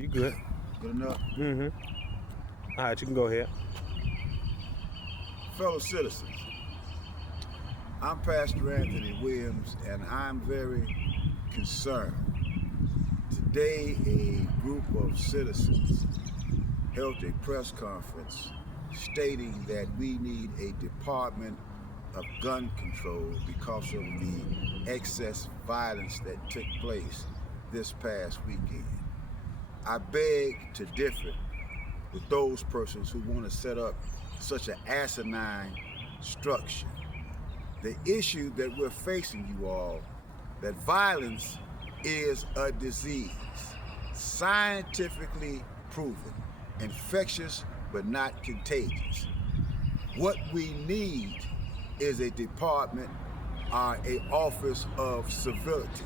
You good? Good enough. All right, you can go ahead. Fellow citizens, I'm Pastor Anthony Williams, and I'm very concerned. Today, a group of citizens held a press conference stating that we need a Department of Gun Control because of the excess violence that took place this past weekend. I beg to differ with those persons who want to set up such an asinine structure. The issue that we're facing, you all, that violence is a disease, scientifically proven, infectious but not contagious. What we need is a department or an office of civility.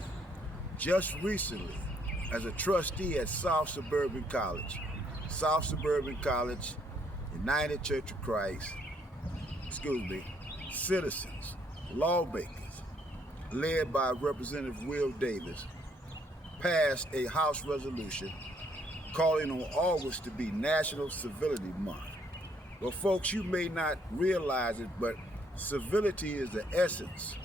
Just recently, as a trustee at South Suburban College, United Church of Christ, citizens, lawmakers, led by Representative Will Davis, passed a House resolution calling on August to be National Civility Month. Well, folks, you may not realize it, but civility is the essence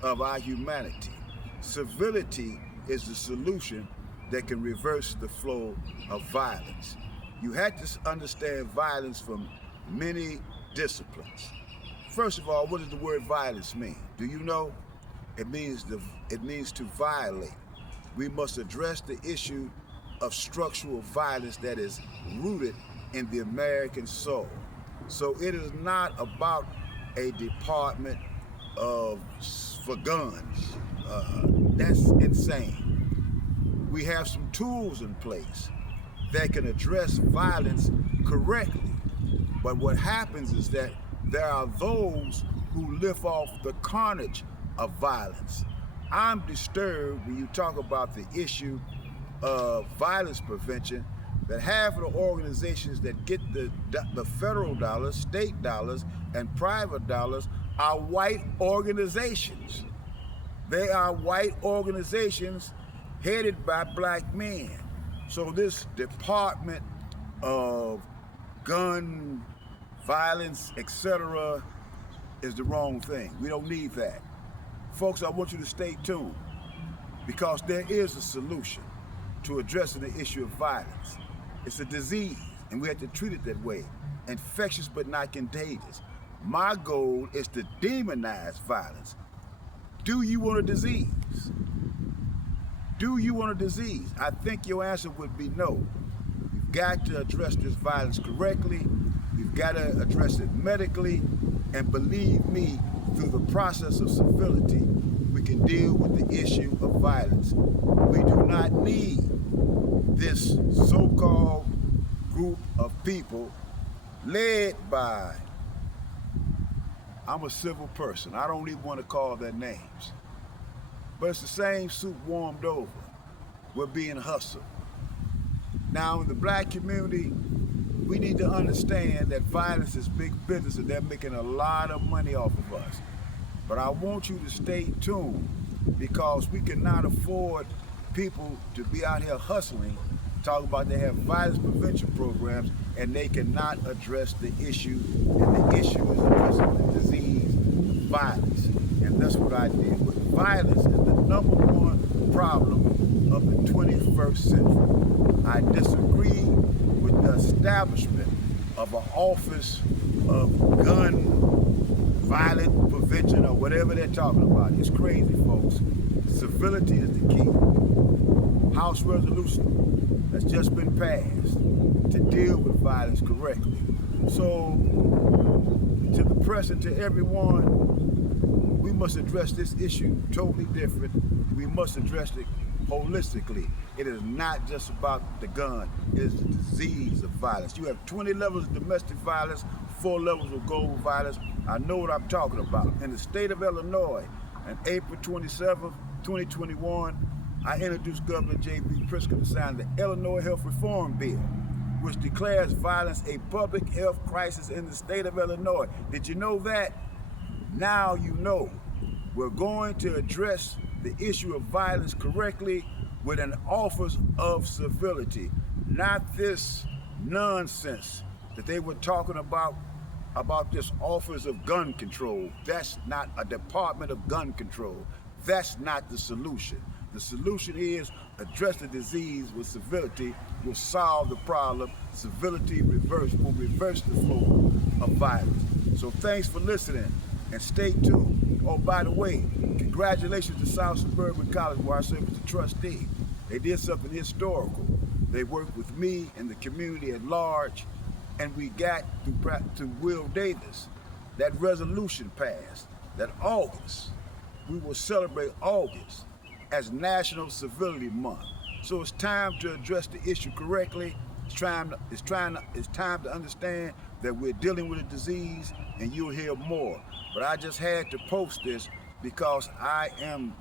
of our humanity. Civility is the solution that can reverse the flow of violence. You have to understand violence from many disciplines. First of all, what does the word violence mean? Do you know? It means to violate. We must address the issue of structural violence that is rooted in the American soul. So it is not about a department for guns. That's insane. We have some tools in place that can address violence correctly. But what happens is that there are those who live off the carnage of violence. I'm disturbed when you talk about the issue of violence prevention, that half of the organizations that get the federal dollars, state dollars, and private dollars are white organizations. They are white organizations headed by black men. So this Department of Gun Violence, etc., is the wrong thing. We don't need that. Folks, I want you to stay tuned, because there is a solution to addressing the issue of violence. It's a disease, and we have to treat it that way. Infectious but not contagious. My goal is to demonize violence. Do you want a disease? Do you want a disease? I think your answer would be no. We've got to address this violence correctly. We've got to address it medically. And believe me, through the process of civility, we can deal with the issue of violence. We do not need this so-called group of people led by, I'm a civil person. I don't even want to call their names. But it's the same soup warmed over. We're being hustled. Now, in the black community, we need to understand that violence is big business and they're making a lot of money off of us. But I want you to stay tuned, because we cannot afford people to be out here hustling, talking about they have violence prevention programs, and they cannot address the issue, and the issue is addressing the disease, violence. And that's what I deal with. Violence is the number one problem of the 21st century. I disagree with the establishment of an office of gun violent prevention or whatever they're talking about. It's crazy, folks. Civility is the key. House resolution that's just been passed to deal with violence correctly. So, to the press and to everyone, we must address this issue totally different. We must address it holistically. It is not just about the gun. It is the disease of violence. You have 20 levels of domestic violence, 4 levels of global violence. I know what I'm talking about. In the state of Illinois, on April 27th, 2021, I introduced Governor J.B. Pritzker to sign the Illinois Health Reform Bill, which declares violence a public health crisis in the state of Illinois. Did you know that? Now you know. We're going to address the issue of violence correctly with an office of civility. not this nonsense that they were talking about this Office of Gun Control. That's not a Department of Gun Control. That's not the solution. The solution is address the disease with civility, will solve the problem. Civility will reverse the flow of violence. So thanks for listening and stay tuned. Oh, by the way, congratulations to South Suburban College where I serve as a trustee. They did something historical. They worked with me and the community at large, and we got to Will Davis. That resolution passed that August, we will celebrate August as National Civility Month. So it's time to address the issue correctly. It's time to understand that we're dealing with a disease, and you'll hear more. But I just had to post this because I'm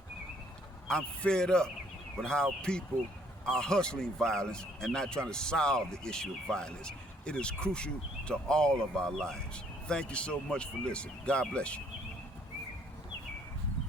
fed up with how people are hustling violence and not trying to solve the issue of violence. It is crucial to all of our lives. Thank you so much for listening. God bless you.